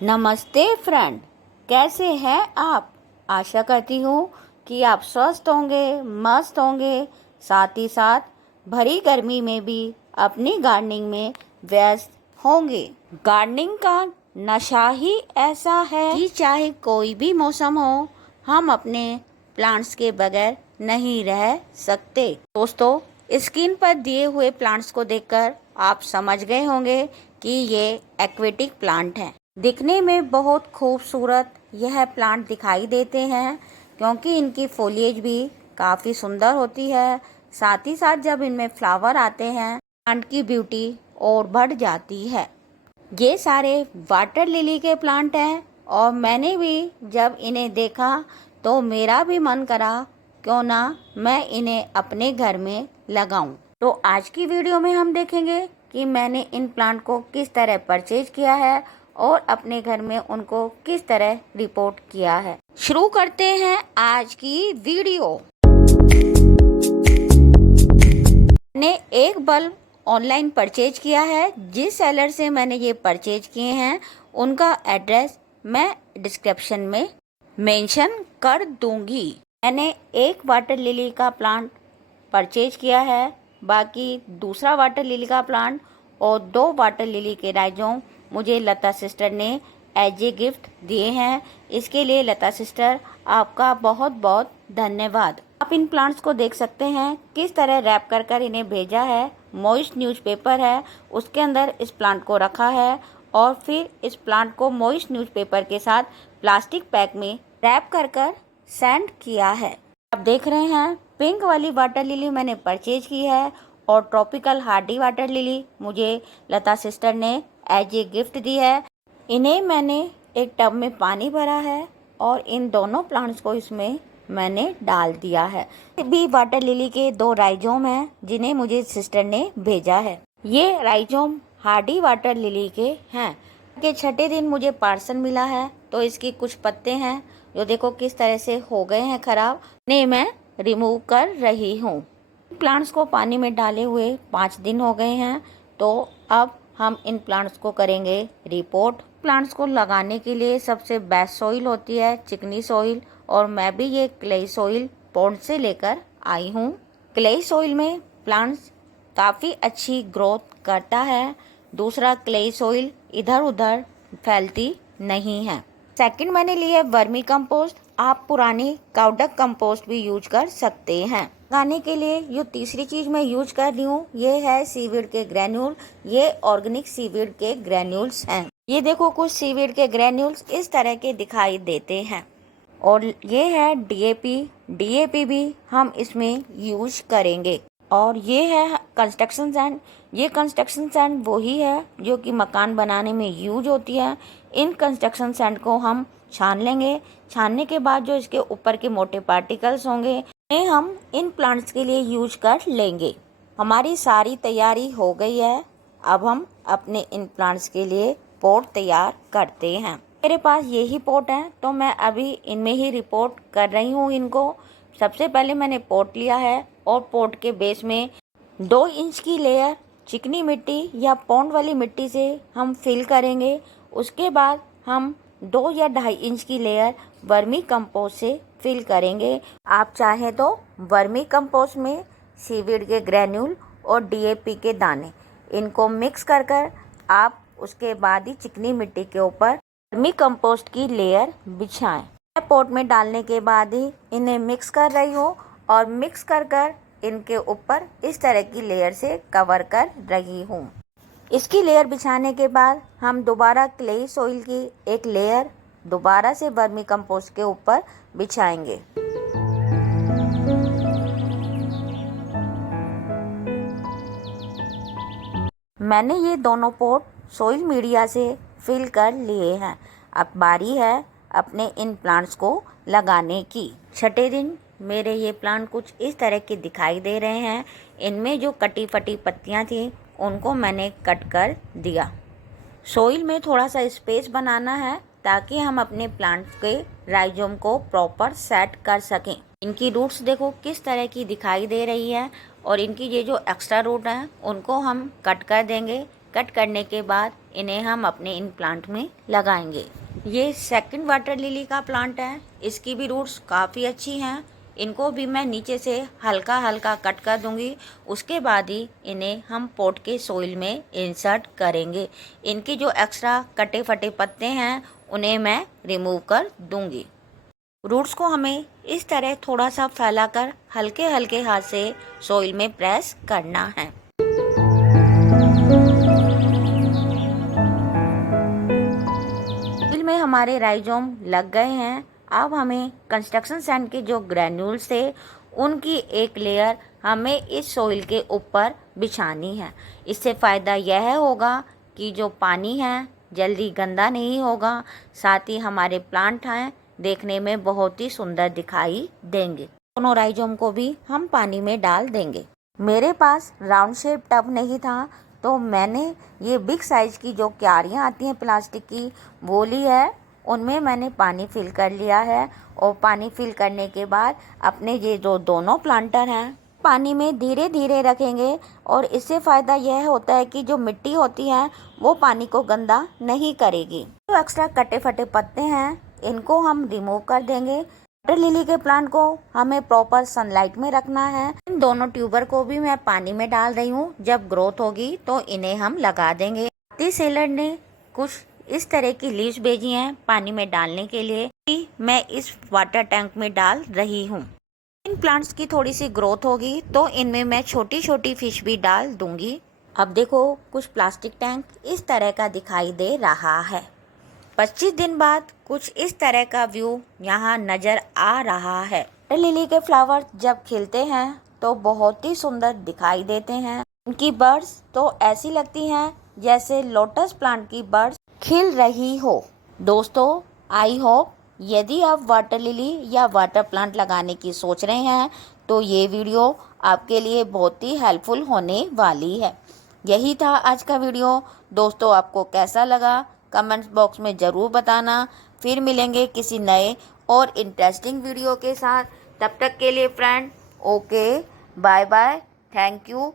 नमस्ते फ्रेंड, कैसे हैं आप। आशा करती हूँ कि आप स्वस्थ होंगे, मस्त होंगे, साथ ही साथ भरी गर्मी में भी अपनी गार्डनिंग में व्यस्त होंगे। गार्डनिंग का नशा ही ऐसा है कि चाहे कोई भी मौसम हो, हम अपने प्लांट्स के बगैर नहीं रह सकते। दोस्तों, स्क्रीन पर दिए हुए प्लांट्स को देखकर आप समझ गए होंगे कि ये एक्वेटिक प्लांट हैं। दिखने में बहुत खूबसूरत यह प्लांट दिखाई देते हैं क्योंकि इनकी फोलिएज भी काफ़ी सुंदर होती है। साथ ही साथ जब इनमें फ्लावर आते हैं, प्लांट की ब्यूटी और बढ़ जाती है। ये सारे वाटर लिली के प्लांट हैं और मैंने भी जब इन्हें देखा तो मेरा भी मन करा क्यों ना मैं इन्हें अपने घर में लगाऊं। तो आज की वीडियो में हम देखेंगे कि मैंने इन प्लांट को किस तरह परचेज किया है और अपने घर में उनको किस तरह रिपोर्ट किया है। शुरू करते हैं आज की वीडियो। मैंने एक बल्ब ऑनलाइन परचेज किया है। जिस सेलर से मैंने ये परचेज किए हैं उनका एड्रेस मैं डिस्क्रिप्शन में मेंशन कर दूंगी। मैंने एक वाटर लिली का प्लांट परचेज किया है, बाकी दूसरा वाटर लिली का प्लांट और 2 वाटर लिली के राइजोम मुझे लता सिस्टर ने एज ए गिफ्ट दिए हैं। इसके लिए लता सिस्टर आपका बहुत बहुत धन्यवाद। आप इन प्लांट्स को देख सकते हैं किस तरह रैप कर कर इन्हें भेजा है। मॉइस्ट न्यूज़पेपर है, उसके अंदर इस प्लांट को रखा है और फिर इस प्लांट को मॉइस्ट न्यूज़पेपर के साथ प्लास्टिक पैक में रैप कर कर सेंड किया है। आप देख रहे हैं पिंक वाली वाटर लिली मैंने परचेज की है और ट्रॉपिकल हार्डी वाटर लिली मुझे लता सिस्टर ने एज ए गिफ्ट दी है। इन्हें मैंने एक टब में पानी भरा है और इन दोनों प्लांट्स को इसमें मैंने डाल दिया है। भी वाटर लिली के 2 राइजोम हैं जिन्हें मुझे सिस्टर ने भेजा है। ये राइजोम हार्डी वाटर लिली के हैं। के छठे दिन मुझे पार्सल मिला है तो इसकी कुछ पत्ते हैं जो देखो किस तरह से हो गए हैं खराब, इन्हें मैं रिमूव कर रही हूँ। प्लांट्स को पानी में डाले हुए 5 दिन हो गए हैं तो अब हम इन प्लांट्स को करेंगे रिपोर्ट। प्लांट्स को लगाने के लिए सबसे बेस्ट सॉइल होती है चिकनी सॉइल और मैं भी ये क्ले सॉइल पॉन्ड से लेकर आई हूँ। क्ले सॉइल में प्लांट्स काफ़ी अच्छी ग्रोथ करता है। दूसरा, क्ले सॉइल इधर उधर फैलती नहीं है। सेकंड मैंने लिया वर्मी कंपोस्ट। आप पुरानी काउडक कंपोस्ट भी यूज कर सकते हैं। लगाने के लिए ये तीसरी चीज मैं यूज कर रही हूँ, ये है सीवीड के ग्रेन्यूल। ये ऑर्गेनिक सीवीड के ग्रेन्यूल्स हैं। ये देखो कुछ सीवीड के ग्रेन्यूल्स इस तरह के दिखाई देते हैं और ये है डीएपी भी हम इसमें यूज करेंगे। और ये है कंस्ट्रक्शन सैंड। ये कंस्ट्रक्शन सैंड वही है जो कि मकान बनाने में यूज होती है। इन कंस्ट्रक्शन सैंड को हम छान लेंगे। छानने के बाद जो इसके ऊपर के मोटे पार्टिकल्स होंगे इन्हें हम इन प्लांट्स के लिए यूज कर लेंगे। हमारी सारी तैयारी हो गई है। अब हम अपने इन प्लांट्स के लिए पॉट तैयार करते हैं। मेरे पास यही पॉट है तो मैं अभी इनमें ही रिपोर्ट कर रही हूँ इनको। सबसे पहले मैंने पॉट लिया है और पॉट के बेस में 2 इंच की लेयर चिकनी मिट्टी या पॉन्ड वाली मिट्टी से हम फिल करेंगे। उसके बाद हम 2 या 2.5 इंच की लेयर वर्मी कंपोस्ट से फिल करेंगे। आप चाहें तो वर्मी कंपोस्ट में सीवीड के ग्रेन्यूल और डीएपी के दाने इनको मिक्स कर कर आप उसके बाद ही चिकनी मिट्टी के ऊपर वर्मी कंपोस्ट की लेयर बिछाएं। मैं पॉट में डालने के बाद ही इन्हें मिक्स कर रही हूँ और मिक्स कर कर इनके ऊपर इस तरह की लेयर से कवर कर रही हूँ। इसकी लेयर बिछाने के बाद हम दोबारा क्ले सॉइल की एक लेयर दोबारा से वर्मी कंपोस्ट के ऊपर बिछाएंगे। मैंने ये दोनों पॉट सॉइल मीडिया से फिल कर लिए हैं। अब बारी है अपने इन प्लांट्स को लगाने की। छठे दिन मेरे ये प्लांट कुछ इस तरह के दिखाई दे रहे हैं। इनमें जो कटी फटी पत्तियां थी उनको मैंने कट कर दिया। सॉइल में थोड़ा सा स्पेस बनाना है ताकि हम अपने प्लांट्स के राइजोम को प्रॉपर सेट कर सकें। इनकी रूट्स देखो किस तरह की दिखाई दे रही है और इनकी ये जो एक्स्ट्रा रूट हैं उनको हम कट कर देंगे। कट करने के बाद इन्हें हम अपने इन प्लांट में लगाएंगे। ये सेकंड वाटर लिली का प्लांट है, इसकी भी रूट्स काफ़ी अच्छी हैं। इनको भी मैं नीचे से हल्का हल्का कट कर दूंगी, उसके बाद ही इन्हें हम पॉट के सोइल में इंसर्ट करेंगे। इनकी जो एक्स्ट्रा कटे फटे पत्ते हैं उन्हें मैं रिमूव कर दूंगी। रूट्स को हमें इस तरह थोड़ा सा फैलाकर हल्के हल्के हाथ से सोइल में प्रेस करना है। सोइल में हमारे राइजोम लग गए हैं। अब हमें कंस्ट्रक्शन सैंड के जो ग्रैन्यूल्स थे उनकी एक लेयर हमें इस सोइल के ऊपर बिछानी है। इससे फ़ायदा यह होगा कि जो पानी है जल्दी गंदा नहीं होगा, साथ ही हमारे प्लांट हैं देखने में बहुत ही सुंदर दिखाई देंगे। दोनों राइजोम को भी हम पानी में डाल देंगे। मेरे पास राउंड शेप टब नहीं था, तो मैंने ये बिग साइज़ की जो क्यारियाँ आती हैं प्लास्टिक की वो ली है। उनमें मैंने पानी फिल कर लिया है और पानी फिल करने के बाद अपने ये जो दोनों प्लांटर हैं पानी में धीरे धीरे रखेंगे, और इससे फ़ायदा यह होता है कि जो मिट्टी होती है वो पानी को गंदा नहीं करेगी। जो एक्स्ट्रा कटे फटे पत्ते हैं इनको हम रिमूव कर देंगे। वाटर लिली के प्लांट को हमें प्रॉपर सनलाइट में रखना है। इन दोनों ट्यूबर को भी मैं पानी में डाल रही हूँ, जब ग्रोथ होगी तो इन्हें हम लगा देंगे। सेलर ने कुछ इस तरह की लीव्स भेजी हैं पानी में डालने के लिए, मैं इस वाटर टैंक में डाल रही हूँ। इन प्लांट्स की थोड़ी सी ग्रोथ होगी तो इनमें मैं छोटी छोटी फिश भी डाल दूंगी। अब देखो कुछ प्लास्टिक टैंक इस तरह का दिखाई दे रहा है। 25 दिन बाद कुछ इस तरह का व्यू यहाँ नज़र आ रहा है। लिली के फ्लावर जब खिलते हैं तो बहुत ही सुंदर दिखाई देते हैं। उनकी बर्ड्स तो ऐसी लगती हैं जैसे लोटस प्लांट की बर्ड्स खिल रही हो। दोस्तों, आई होप यदि आप वाटर लिली या वाटर प्लांट लगाने की सोच रहे हैं तो ये वीडियो आपके लिए बहुत ही हेल्पफुल होने वाली है। यही था आज का वीडियो। दोस्तों, आपको कैसा लगा कमेंट्स बॉक्स में ज़रूर बताना। फिर मिलेंगे किसी नए और इंटरेस्टिंग वीडियो के साथ। तब तक के लिए friend, okay, bye bye, thank you.